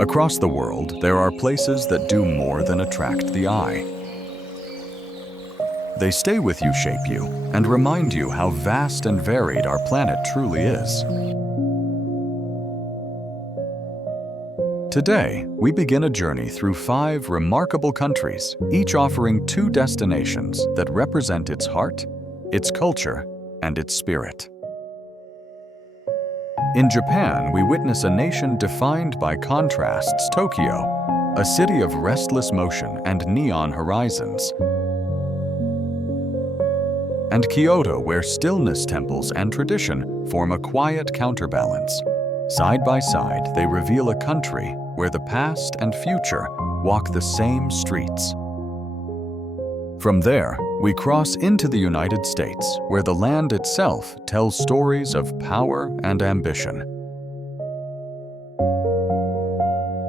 Across the world, there are places that do more than attract the eye. They stay with you, shape you, and remind you how vast and varied our planet truly is. Today, we begin a journey through 5 remarkable countries, each offering 2 destinations that represent its heart, its culture, and its spirit. In Japan, we witness a nation defined by contrasts: Tokyo, a city of restless motion and neon horizons, and Kyoto, where stillness, temples, and tradition form a quiet counterbalance. Side by side, they reveal a country where the past and future walk the same streets. From there, we cross into the United States, where the land itself tells stories of power and ambition.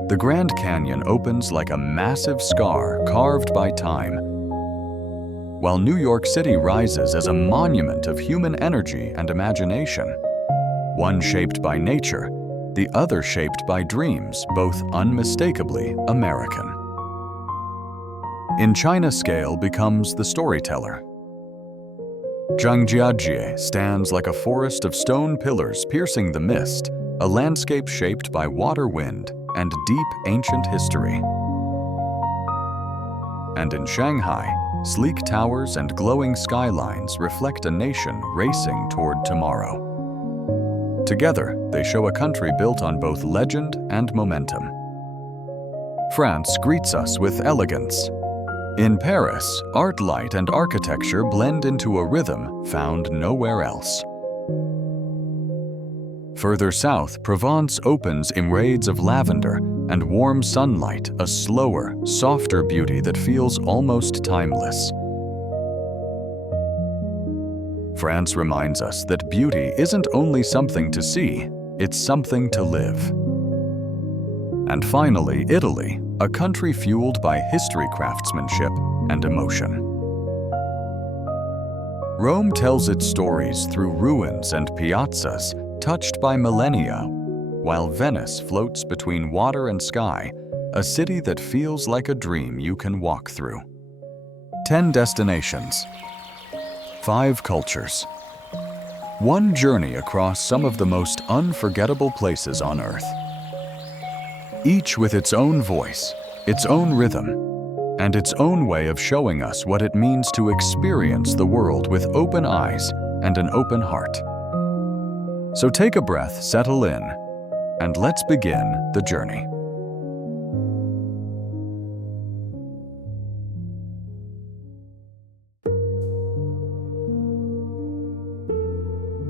The Grand Canyon opens like a massive scar carved by time, while New York City rises as a monument of human energy and imagination. One shaped by nature, the other shaped by dreams, both unmistakably American. In China, scale becomes the storyteller. Zhangjiajie stands like a forest of stone pillars piercing the mist, a landscape shaped by water, wind, and deep ancient history. And in Shanghai, sleek towers and glowing skylines reflect a nation racing toward tomorrow. Together, they show a country built on both legend and momentum. France greets us with elegance. In Paris, art, light, and architecture blend into a rhythm found nowhere else. Further south, Provence opens in raids of lavender and warm sunlight, a slower, softer beauty that feels almost timeless. France reminds us that beauty isn't only something to see, it's something to live. And finally, Italy, a country fueled by history, craftsmanship, and emotion. Rome tells its stories through ruins and piazzas touched by millennia, while Venice floats between water and sky, a city that feels like a dream you can walk through. 10 destinations, 5 cultures, 1 journey across some of the most unforgettable places on Earth. Each with its own voice, its own rhythm, and its own way of showing us what it means to experience the world with open eyes and an open heart. So take a breath, settle in, and let's begin the journey.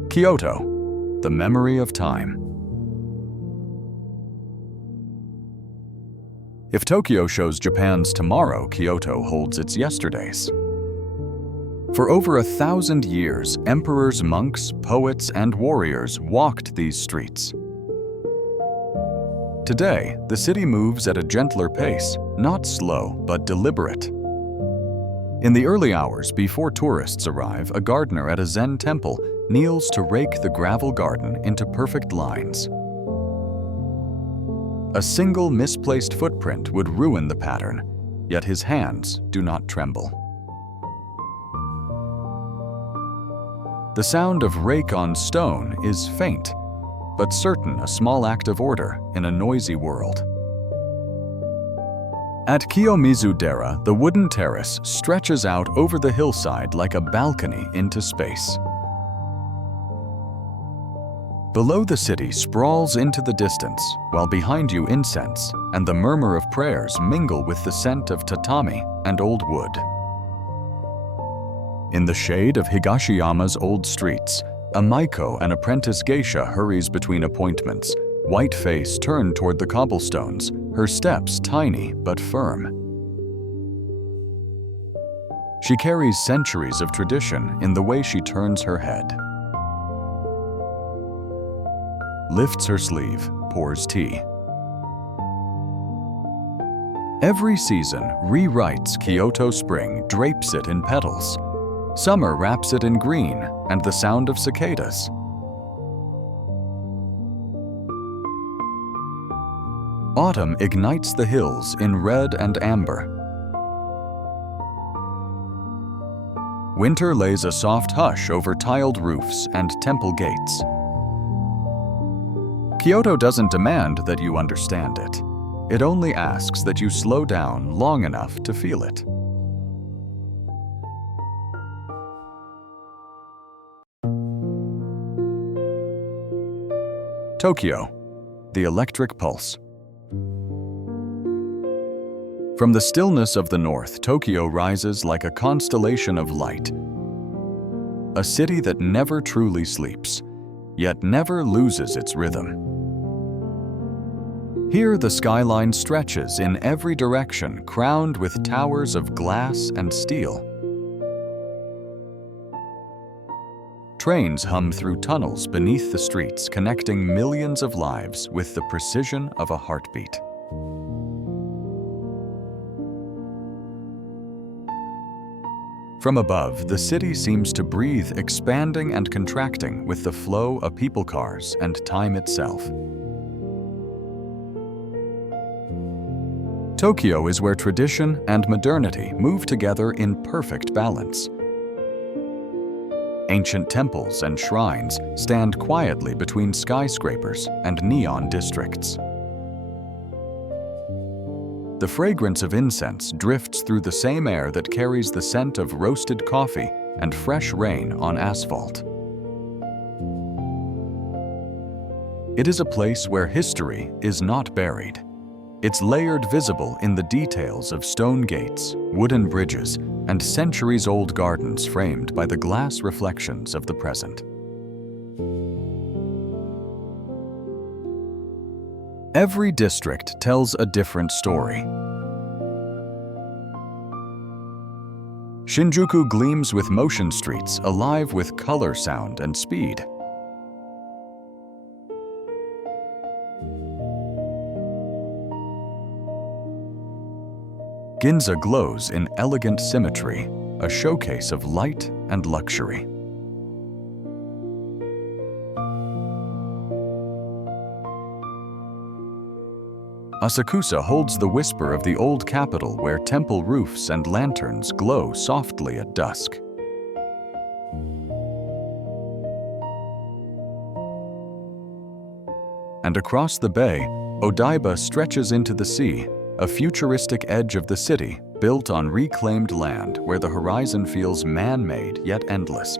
Kyoto, the memory of time. If Tokyo shows Japan's tomorrow, Kyoto holds its yesterdays. For over 1,000 years, emperors, monks, poets, and warriors walked these streets. Today, the city moves at a gentler pace, not slow, but deliberate. In the early hours before tourists arrive, a gardener at a Zen temple kneels to rake the gravel garden into perfect lines. A single misplaced footprint would ruin the pattern, yet his hands do not tremble. The sound of rake on stone is faint, but certain, a small act of order in a noisy world. At Kiyomizu-dera, the wooden terrace stretches out over the hillside like a balcony into space. Below, the city sprawls into the distance, while behind you incense and the murmur of prayers mingle with the scent of tatami and old wood. In the shade of Higashiyama's old streets, a maiko, an apprentice geisha, hurries between appointments, white face turned toward the cobblestones, her steps tiny but firm. She carries centuries of tradition in the way she turns her head. Lifts her sleeve, pours tea. Every season rewrites Kyoto spring, drapes it in petals. Summer wraps it in green and the sound of cicadas. Autumn ignites the hills in red and amber. Winter lays a soft hush over tiled roofs and temple gates. Kyoto doesn't demand that you understand it. It only asks that you slow down long enough to feel it. Tokyo, the electric pulse. From the stillness of the north, Tokyo rises like a constellation of light. A city that never truly sleeps, yet never loses its rhythm. Here the skyline stretches in every direction, crowned with towers of glass and steel. Trains hum through tunnels beneath the streets, connecting millions of lives with the precision of a heartbeat. From above, the city seems to breathe, expanding and contracting with the flow of people cars and time itself. Tokyo is where tradition and modernity move together in perfect balance. Ancient temples and shrines stand quietly between skyscrapers and neon districts. The fragrance of incense drifts through the same air that carries the scent of roasted coffee and fresh rain on asphalt. It is a place where history is not buried. It's layered, visible in the details of stone gates, wooden bridges, and centuries-old gardens framed by the glass reflections of the present. Every district tells a different story. Shinjuku gleams with motion streets, alive with color, sound, and speed. Ginza glows in elegant symmetry, a showcase of light and luxury. Asakusa holds the whisper of the old capital where temple roofs and lanterns glow softly at dusk. And across the bay, Odaiba stretches into the sea, a futuristic edge of the city built on reclaimed land where the horizon feels man-made yet endless.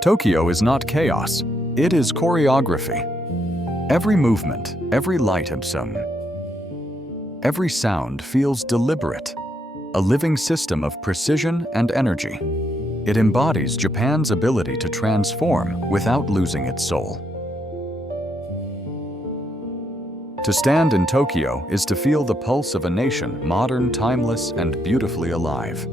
Tokyo is not chaos, it is choreography. Every movement, every light absum, every sound feels deliberate, a living system of precision and energy. It embodies Japan's ability to transform without losing its soul. To stand in Tokyo is to feel the pulse of a nation, modern, timeless, and beautifully alive.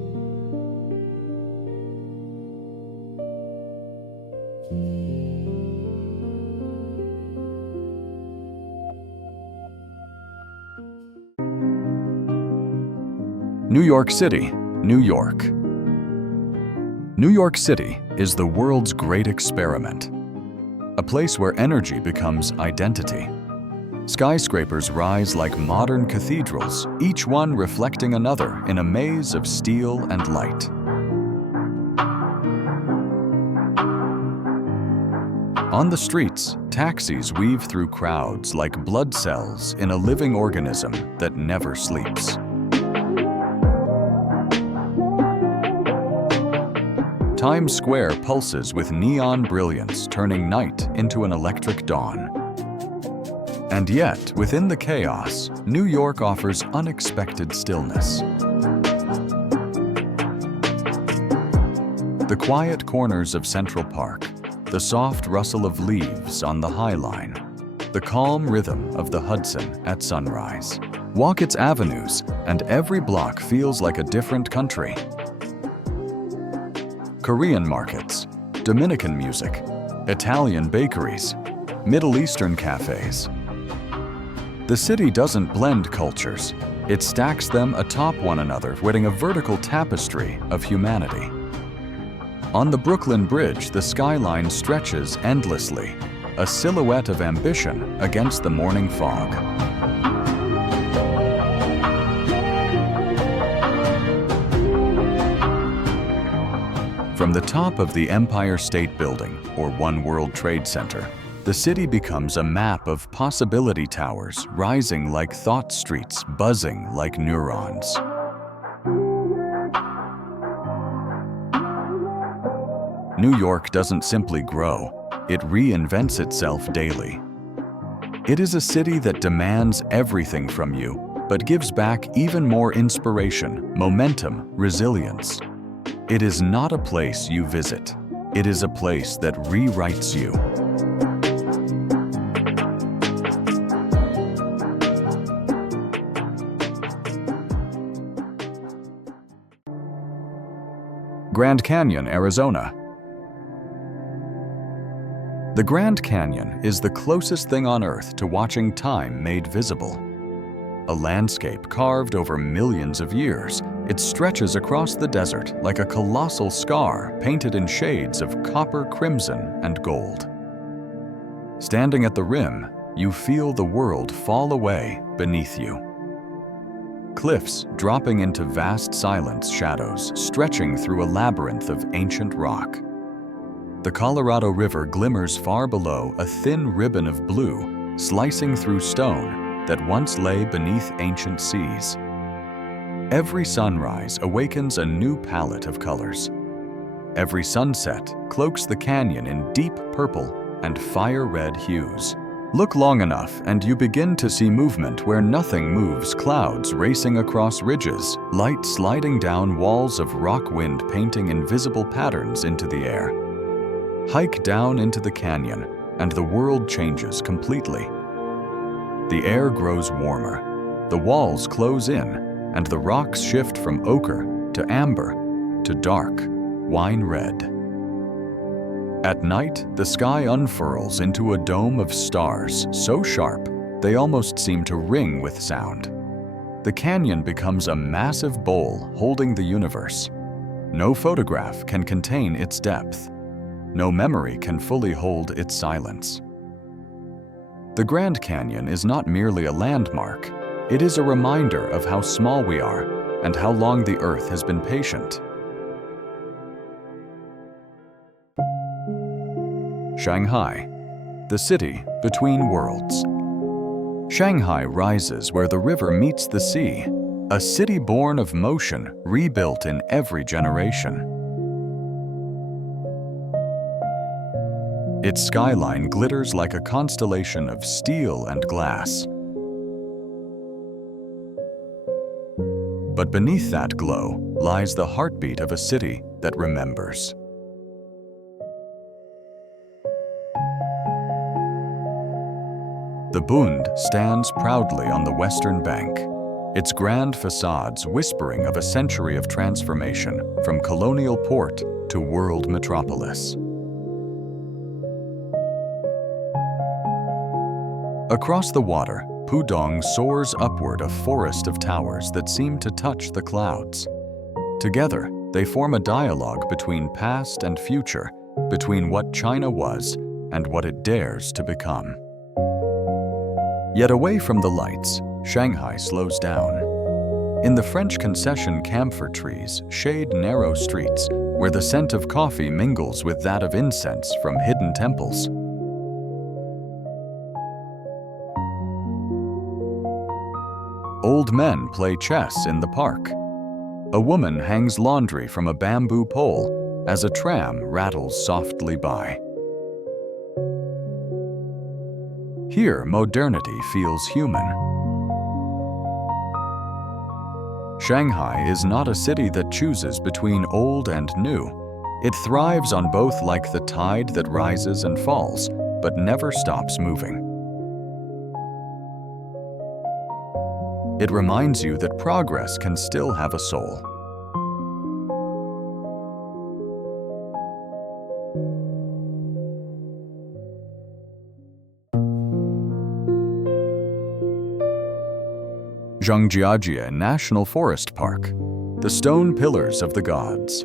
New York City, New York. New York City is the world's great experiment, a place where energy becomes identity. Skyscrapers rise like modern cathedrals, each one reflecting another in a maze of steel and light. On the streets, taxis weave through crowds like blood cells in a living organism that never sleeps. Times Square pulses with neon brilliance, turning night into an electric dawn. And yet, within the chaos, New York offers unexpected stillness. The quiet corners of Central Park, the soft rustle of leaves on the High Line, the calm rhythm of the Hudson at sunrise. Walk its avenues, and every block feels like a different country. Korean markets, Dominican music, Italian bakeries, Middle Eastern cafes. The city doesn't blend cultures, it stacks them atop one another, weaving a vertical tapestry of humanity. On the Brooklyn Bridge, the skyline stretches endlessly, a silhouette of ambition against the morning fog. From the top of the Empire State Building, or One World Trade Center, the city becomes a map of possibility towers rising like thought streets, buzzing like neurons. New York doesn't simply grow, it reinvents itself daily. It is a city that demands everything from you, but gives back even more inspiration, momentum, resilience. It is not a place you visit. It is a place that rewrites you. Grand Canyon, Arizona. The Grand Canyon is the closest thing on Earth to watching time made visible. A landscape carved over millions of years, it stretches across the desert like a colossal scar painted in shades of copper, crimson, and gold. Standing at the rim, you feel the world fall away beneath you. Cliffs dropping into vast silence, shadows stretching through a labyrinth of ancient rock. The Colorado River glimmers far below, a thin ribbon of blue slicing through stone that once lay beneath ancient seas. Every sunrise awakens a new palette of colors. Every sunset cloaks the canyon in deep purple and fire-red hues. Look long enough and you begin to see movement where nothing moves, clouds racing across ridges, light sliding down walls of rock, wind painting invisible patterns into the air. Hike down into the canyon and the world changes completely. The air grows warmer, the walls close in, and the rocks shift from ochre to amber to dark, wine red. At night, the sky unfurls into a dome of stars so sharp they almost seem to ring with sound. The canyon becomes a massive bowl holding the universe. No photograph can contain its depth. No memory can fully hold its silence. The Grand Canyon is not merely a landmark. It is a reminder of how small we are and how long the Earth has been patient. Shanghai, the city between worlds. Shanghai rises where the river meets the sea, a city born of motion, rebuilt in every generation. Its skyline glitters like a constellation of steel and glass. But beneath that glow lies the heartbeat of a city that remembers. The Bund stands proudly on the western bank, its grand facades whispering of a century of transformation from colonial port to world metropolis. Across the water, Pudong soars upward, a forest of towers that seem to touch the clouds. Together, they form a dialogue between past and future, between what China was and what it dares to become. Yet away from the lights, Shanghai slows down. In the French concession, camphor trees shade narrow streets where the scent of coffee mingles with that of incense from hidden temples. Old men play chess in the park. A woman hangs laundry from a bamboo pole as a tram rattles softly by. Here, modernity feels human. Shanghai is not a city that chooses between old and new. It thrives on both like the tide that rises and falls, but never stops moving. It reminds you that progress can still have a soul. Zhangjiajie National Forest Park, the stone pillars of the gods.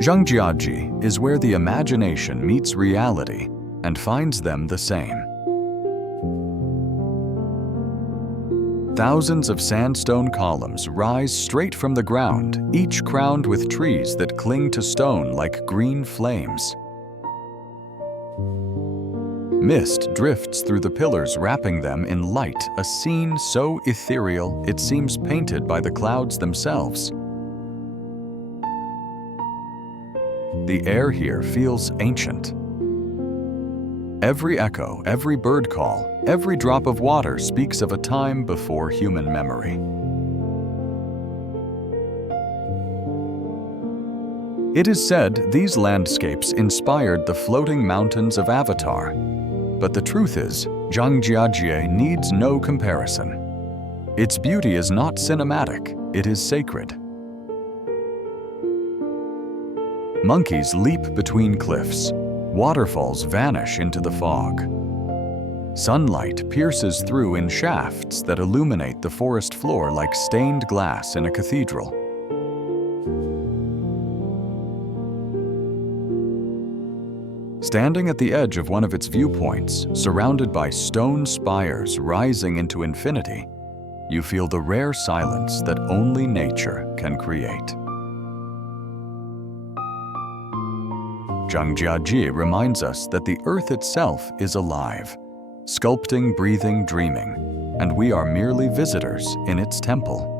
Zhangjiajie is where the imagination meets reality and finds them the same. Thousands of sandstone columns rise straight from the ground, each crowned with trees that cling to stone like green flames. Mist drifts through the pillars, wrapping them in light, a scene so ethereal it seems painted by the clouds themselves. The air here feels ancient. Every echo, every bird call, every drop of water speaks of a time before human memory. It is said these landscapes inspired the floating mountains of Avatar. But the truth is, Zhangjiajie needs no comparison. Its beauty is not cinematic, it is sacred. Monkeys leap between cliffs. Waterfalls vanish into the fog. Sunlight pierces through in shafts that illuminate the forest floor like stained glass in a cathedral. Standing at the edge of one of its viewpoints, surrounded by stone spires rising into infinity, you feel the rare silence that only nature can create. Zhangjiajie reminds us that the earth itself is alive, sculpting, breathing, dreaming, and we are merely visitors in its temple.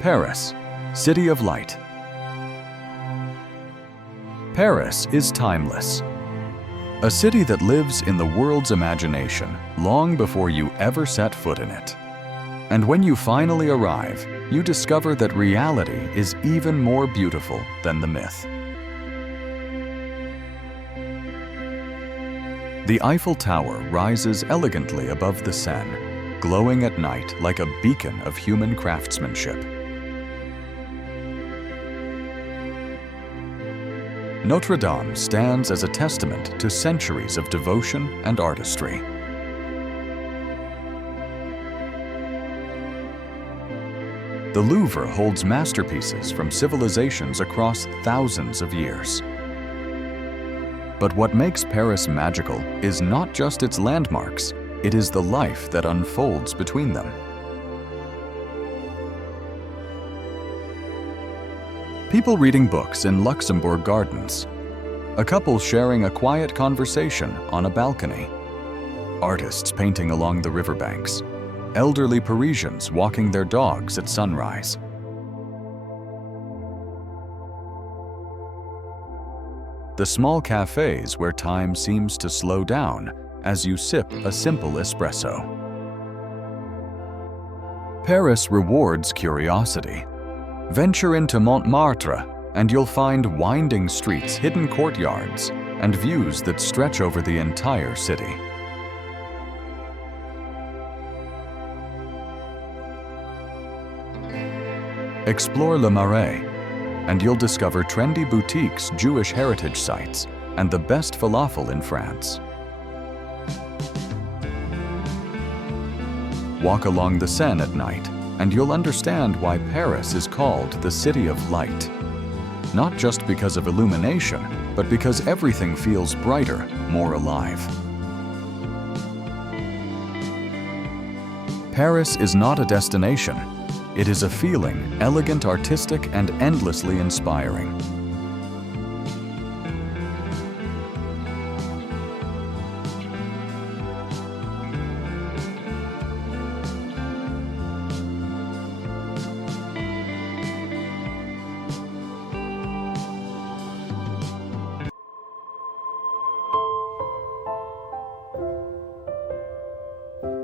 Paris, City of Light. Paris is timeless. A city that lives in the world's imagination long before you ever set foot in it. And when you finally arrive, you discover that reality is even more beautiful than the myth. The Eiffel Tower rises elegantly above the Seine, glowing at night like a beacon of human craftsmanship. Notre Dame stands as a testament to centuries of devotion and artistry. The Louvre holds masterpieces from civilizations across thousands of years. But what makes Paris magical is not just its landmarks, it is the life that unfolds between them. People reading books in Luxembourg gardens. A couple sharing a quiet conversation on a balcony. Artists painting along the riverbanks. Elderly Parisians walking their dogs at sunrise. The small cafes where time seems to slow down as you sip a simple espresso. Paris rewards curiosity. Venture into Montmartre, and you'll find winding streets, hidden courtyards, and views that stretch over the entire city. Explore Le Marais, and you'll discover trendy boutiques, Jewish heritage sites, and the best falafel in France. Walk along the Seine at night, and you'll understand why Paris is called the City of Light. Not just because of illumination, but because everything feels brighter, more alive. Paris is not a destination. It is a feeling, elegant, artistic, and endlessly inspiring.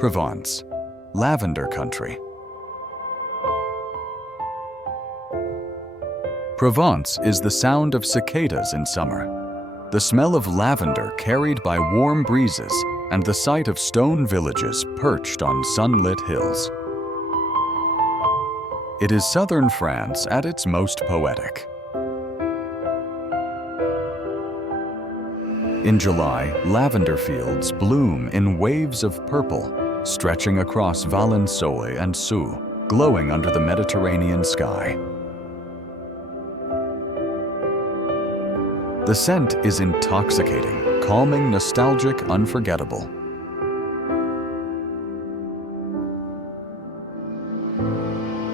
Provence, lavender country. Provence is the sound of cicadas in summer, the smell of lavender carried by warm breezes, and the sight of stone villages perched on sunlit hills. It is southern France at its most poetic. In July, lavender fields bloom in waves of purple, stretching across Valensole and Sceaux, glowing under the Mediterranean sky. The scent is intoxicating, calming, nostalgic, unforgettable.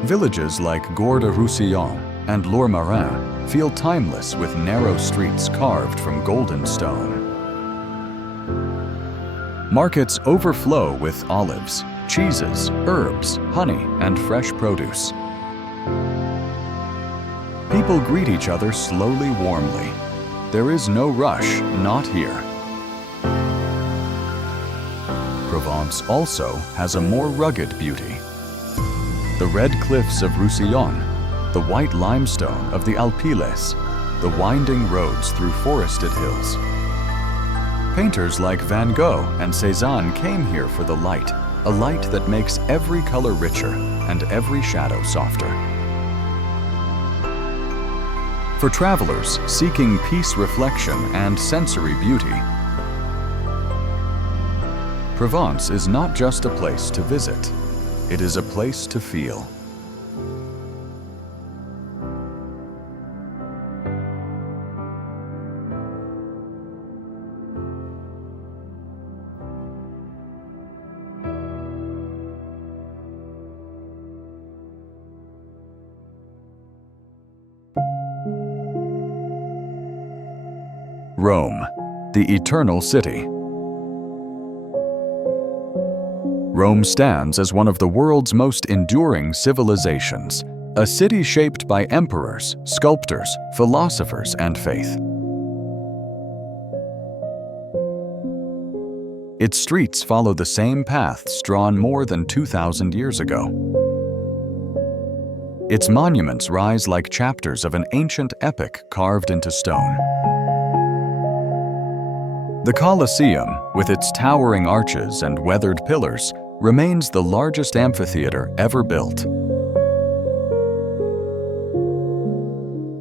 Villages like Gore-de-Roussillon and Lourmarin feel timeless with narrow streets carved from golden stone. Markets overflow with olives, cheeses, herbs, honey, and fresh produce. People greet each other slowly, warmly. There is no rush, not here. Provence also has a more rugged beauty. The red cliffs of Roussillon, the white limestone of the Alpilles, the winding roads through forested hills. Painters like Van Gogh and Cézanne came here for the light, a light that makes every color richer and every shadow softer. For travelers seeking peace, reflection, and sensory beauty, Provence is not just a place to visit, it is a place to feel. Rome, the eternal city. Rome stands as one of the world's most enduring civilizations, a city shaped by emperors, sculptors, philosophers, and faith. Its streets follow the same paths drawn more than 2,000 years ago. Its monuments rise like chapters of an ancient epic carved into stone. The Colosseum, with its towering arches and weathered pillars, remains the largest amphitheater ever built.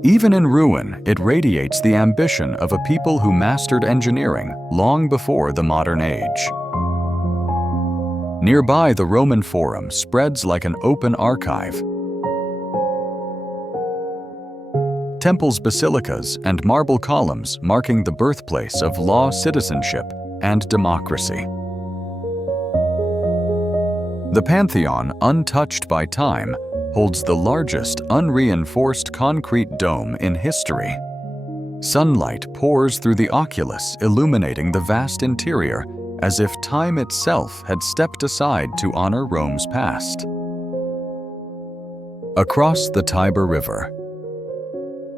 Even in ruin, it radiates the ambition of a people who mastered engineering long before the modern age. Nearby, the Roman Forum spreads like an open archive. Temples, basilicas, and marble columns marking the birthplace of law, citizenship, and democracy. The Pantheon, untouched by time, holds the largest unreinforced concrete dome in history. Sunlight pours through the oculus, illuminating the vast interior, as if time itself had stepped aside to honor Rome's past. Across the Tiber River,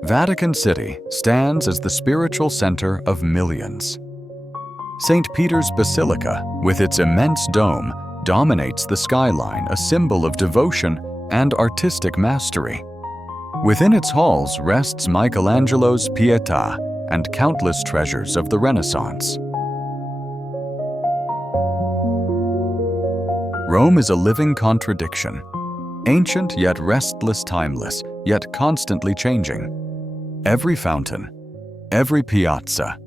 Vatican City stands as the spiritual center of millions. St. Peter's Basilica, with its immense dome, dominates the skyline, a symbol of devotion and artistic mastery. Within its halls rests Michelangelo's Pietà and countless treasures of the Renaissance. Rome is a living contradiction, ancient yet restless, timeless, yet constantly changing. Every fountain, every piazza,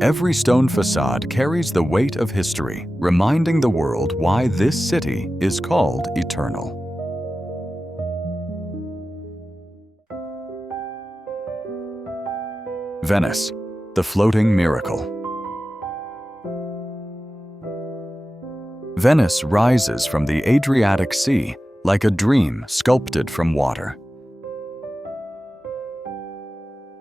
every stone facade carries the weight of history, reminding the world why this city is called eternal. Venice, the floating miracle. Venice rises from the Adriatic Sea like a dream sculpted from water.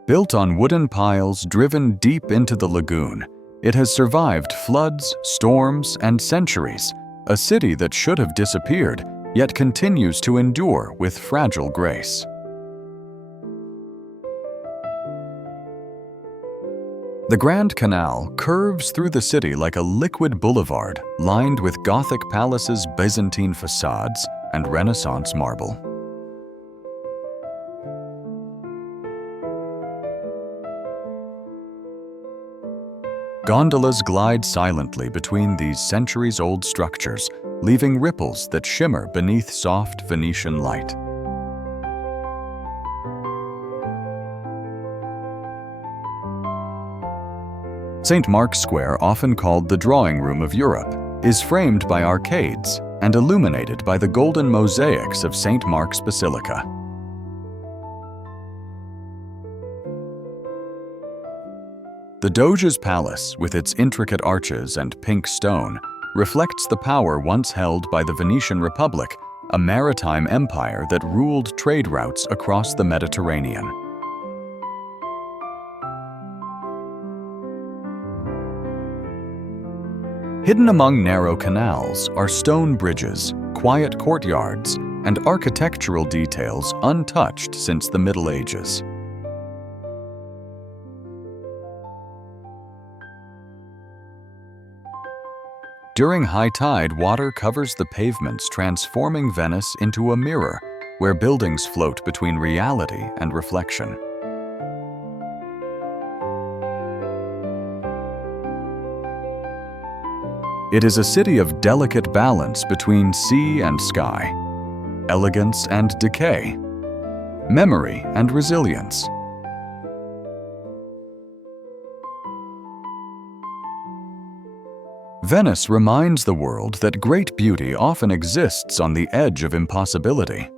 Built on wooden piles driven deep into the lagoon, it has survived floods, storms, and centuries, a city that should have disappeared, yet continues to endure with fragile grace. The Grand Canal curves through the city like a liquid boulevard lined with Gothic palaces, Byzantine facades, and Renaissance marble. Gondolas glide silently between these centuries-old structures, leaving ripples that shimmer beneath soft Venetian light. St. Mark's Square, often called the drawing room of Europe, is framed by arcades and illuminated by the golden mosaics of St. Mark's Basilica. The Doge's Palace, with its intricate arches and pink stone, reflects the power once held by the Venetian Republic, a maritime empire that ruled trade routes across the Mediterranean. Hidden among narrow canals are stone bridges, quiet courtyards, and architectural details untouched since the Middle Ages. During high tide, water covers the pavements, transforming Venice into a mirror where buildings float between reality and reflection. It is a city of delicate balance between sea and sky, elegance and decay, memory and resilience. Venice reminds the world that great beauty often exists on the edge of impossibility.